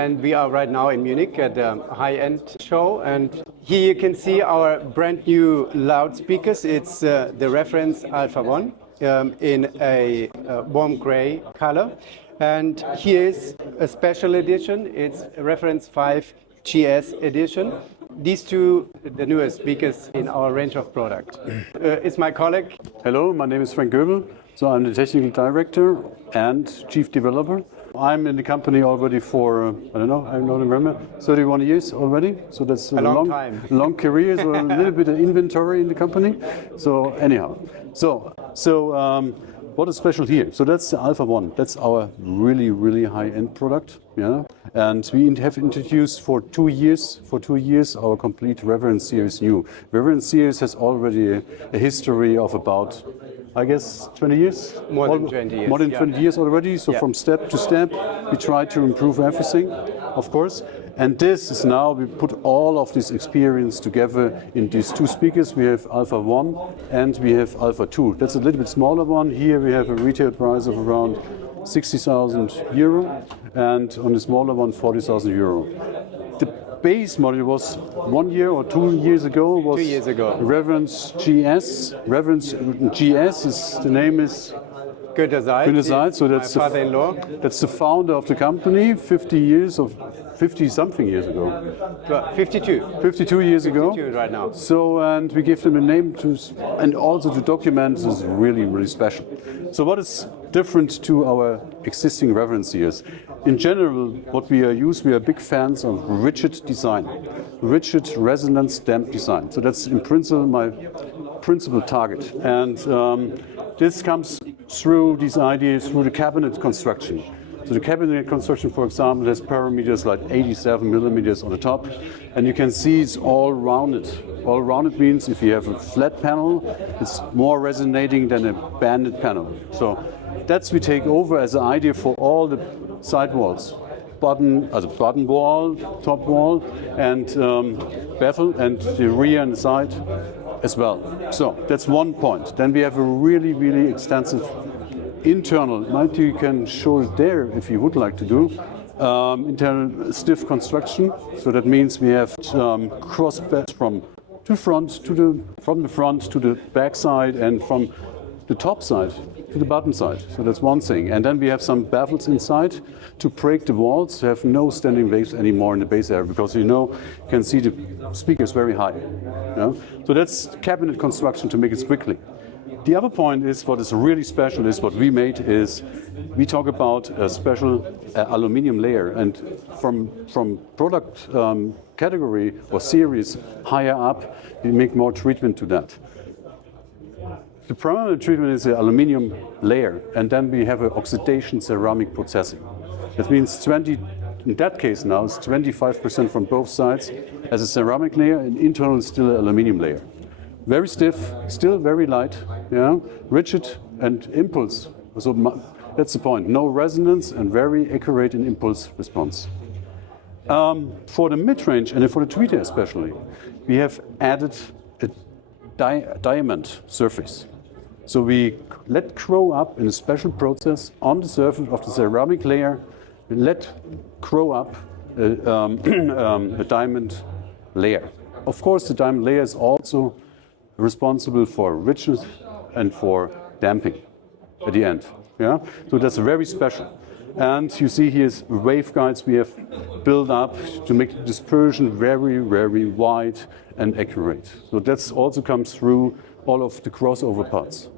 and we are right now in Munich at a high-end show. And here you can see our brand new loudspeakers. It's the Reference Alpha 1 in a warm gray color. And here is a special edition. It's Reference 5 GS edition. These two, the newest speakers in our range of product. It's my colleague. Hello, my name is Frank Göbl. So I'm the technical director and chief developer. I'm in the company already for, I don't remember, 31 years already. So that's a long time. Long career, so a little bit of inventory in the company. So anyhow, what is special here? So that's the Alpha 1. That's our really, really high-end product. Yeah, and we have introduced for 2 years our complete Reference series new. Reference series has already a history of about, I guess, 20 years? More than 20 years. More than 20 years already. So from step to step, we try to improve everything, of course. And this is now, we put all of this experience together in these two speakers. We have Alpha 1 and we have Alpha 2. That's a little bit smaller one. Here we have a retail price of around 60,000 euro, and on the smaller one, 40,000 euro. The base model was 1 year or 2 years ago. Was 2 years ago. Reference GS. Reference GS is the name is Günther, so that's my father-in-law. That's the founder of the company. 50-something years ago. 52. 52 years ago. 52 right now. So, and we give them a name to, and also to document this is really, really special. So what is different to our existing Reference series? In general, what we are big fans of rigid design, rigid resonance damped design. So that's in principle my principal target. And this comes through these ideas, through the cabinet construction. So the cabinet construction, for example, has parameters like 87 millimeters on the top, and you can see it's all rounded. All rounded means if you have a flat panel, it's more resonating than a banded panel. So that's we take over as an idea for all the side walls. Bottom wall, top wall, and bevel, and the rear and the side as well. So that's one point. Then we have a really, really extensive internal, maybe you can show it there if you would like to do, internal stiff construction. So that means we have cross beds from the front to the back side, and from the top side to the bottom side. So that's one thing. And then we have some bevels inside to break the walls, to have no standing waves anymore in the base area, because you can see the speaker is very high. So that's cabinet construction to make it quickly. The other point is what is really special is what we made is we talk about a special aluminum layer, and from product category or series higher up, we make more treatment to that. The primary treatment is the aluminum layer, and then we have an oxidation ceramic processing. That means in that case now, it's 25% from both sides as a ceramic layer, and internal still an aluminum layer. Very stiff, still very light, rigid and impulse. So that's the point. No resonance and very accurate in impulse response. For the mid-range and for the tweeter especially, we have added a diamond surface. So we let grow up in a special process on the surface of the ceramic layer, let grow up a diamond layer. Of course, the diamond layer is also responsible for richness and for damping at the end. So that's very special. And you see here is waveguides we have built up to make the dispersion very, very wide and accurate. So that also comes through all of the crossover parts.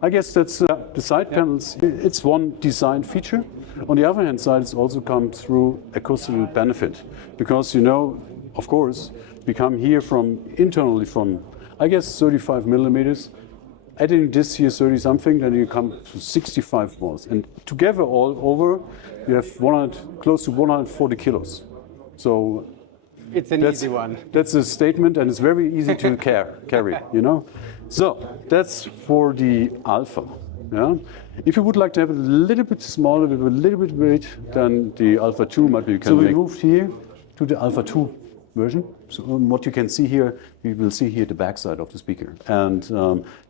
I guess that's the side panels. It's one design feature. On the other hand side, it's also come through acoustical benefit, because of course, we come here internally from, I guess, 35 millimeters. Adding this here 30 something, then you come to 65 volts, and together all over, you have close to 140 kilos. So it's an easy one. That's a statement, and it's very easy to carry. So that's for the Alpha. If you would like to have it a little bit smaller, with a little bit weight, then the Alpha 2 maybe you can. So we moved here to the Alpha 2 version. So what you can see here, we will see here the backside of the speaker, and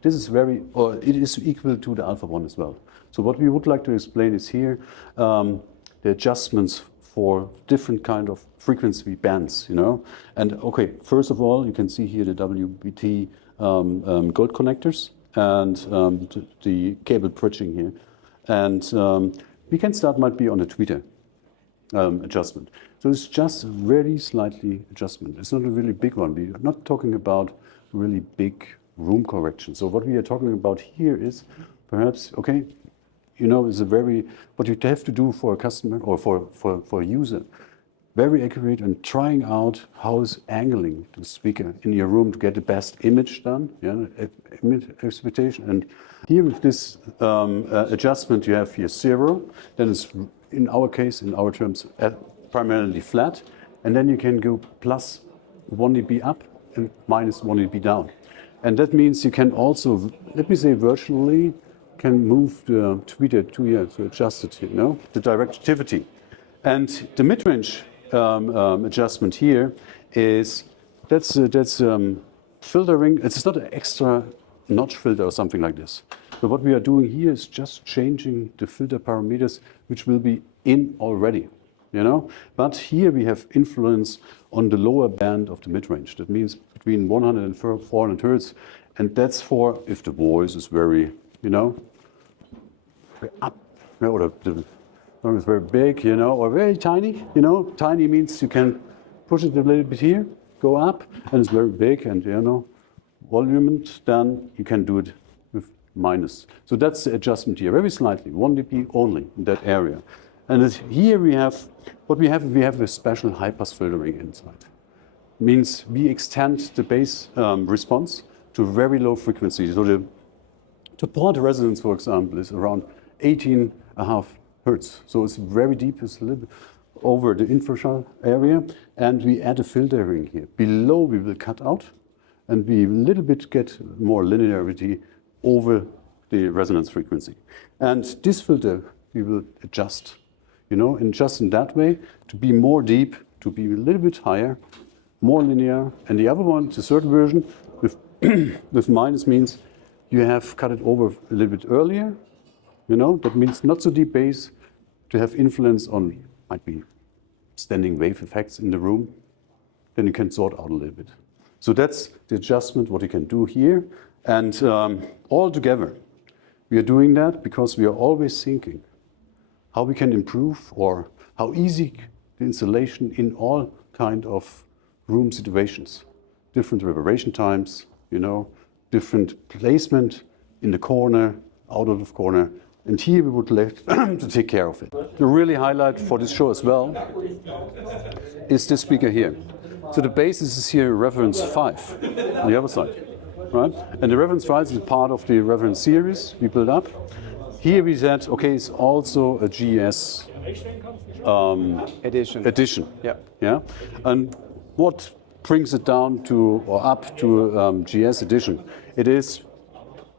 this is it is equal to the Alpha 1 as well. So what we would like to explain is here the adjustments for different kind of frequency bands, you know. And okay, first of all, you can see here the WBT gold connectors and the cable bridging here. And we can start might be on a tweeter adjustment. So it's just a very slightly adjustment. It's not a really big one. We're not talking about really big room correction. So what we are talking about here is perhaps, okay, you know, is a very, what you have to do for a customer or for a user, very accurate and trying out how's angling the speaker in your room to get the best image done, yeah, image expectation. And here with this adjustment, you have here 0, then it's, in our case, in our terms, primarily flat, and then you can go plus 1 dB up and minus 1 dB down. And that means you can also, let me say virtually, can move the tweeter to adjust it, you know, the directivity. And the mid-range adjustment here is, that's filtering. It's not an extra notch filter or something like this. But what we are doing here is just changing the filter parameters, which will be in already, you know. But here we have influence on the lower band of the mid-range. That means between 100 and 400 hertz. And that's for if the voice is very, you know, up, or the song is very big, you know, or very tiny, you know. Tiny means you can push it a little bit here, go up, and it's very big, and, you know, volume, then you can do it with minus. So that's the adjustment here, very slightly, 1 dB only in that area. And here we have, what we have a special high-pass filtering inside. Means we extend the bass response to very low frequency. So the port resonance, for example, is around 18.5 hertz. So it's very deep, it's a little bit over the infrasound area. And we add a filtering here. Below we will cut out, and we a little bit get more linearity over the resonance frequency. And this filter we will adjust, you know, and just in that way to be more deep, to be a little bit higher, more linear. And the other one, the third version, with minus means you have cut it over a little bit earlier, you know. That means not so deep bass to have influence on, might be standing wave effects in the room. Then you can sort out a little bit. So that's the adjustment, what you can do here. And all together, we are doing that because we are always thinking how we can improve or how easy the installation in all kind of room situations. Different reverberation times, you know, different placement in the corner, out of the corner. And here we would like to take care of it. The really highlight for this show as well is this speaker here. So the basis is here reference 5 on the other side, right? And the reference 5 is part of the reference series we built up. Here we said, okay, it's also a GS edition. Yeah. And what brings it down to or up to GS edition? It is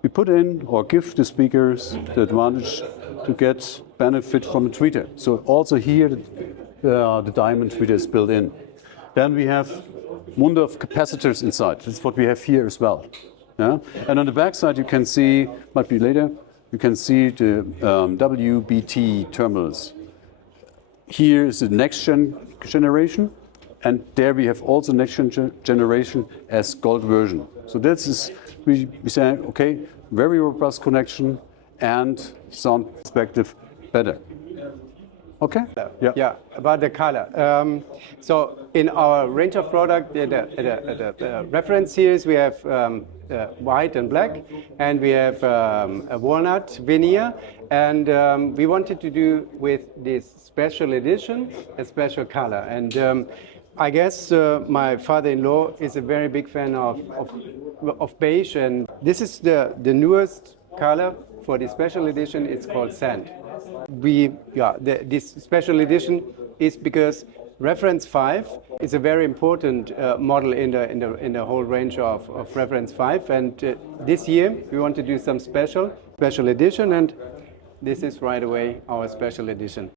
we put in or give the speakers the advantage to get benefit from the tweeter. So also here the diamond tweeter is built in. Then we have Wunder of capacitors inside. That's what we have here as well. Yeah? And on the back side you can see, might be later, you can see the WBT terminals. Here is the next generation, and there we have also next generation as gold version. So this is, we say, okay, very robust connection and sound perspective better. Okay? Yeah, about the color. So in our range of product, the reference series, we have white and black, and we have a walnut veneer, and we wanted to do with this special edition a special color. And I guess my father-in-law is a very big fan of beige, and this is the newest color for the special edition. It's called sand. This special edition is because reference 5 is a very important model in the whole range of reference 5, and this year we want to do some special edition, and this is right away our special edition.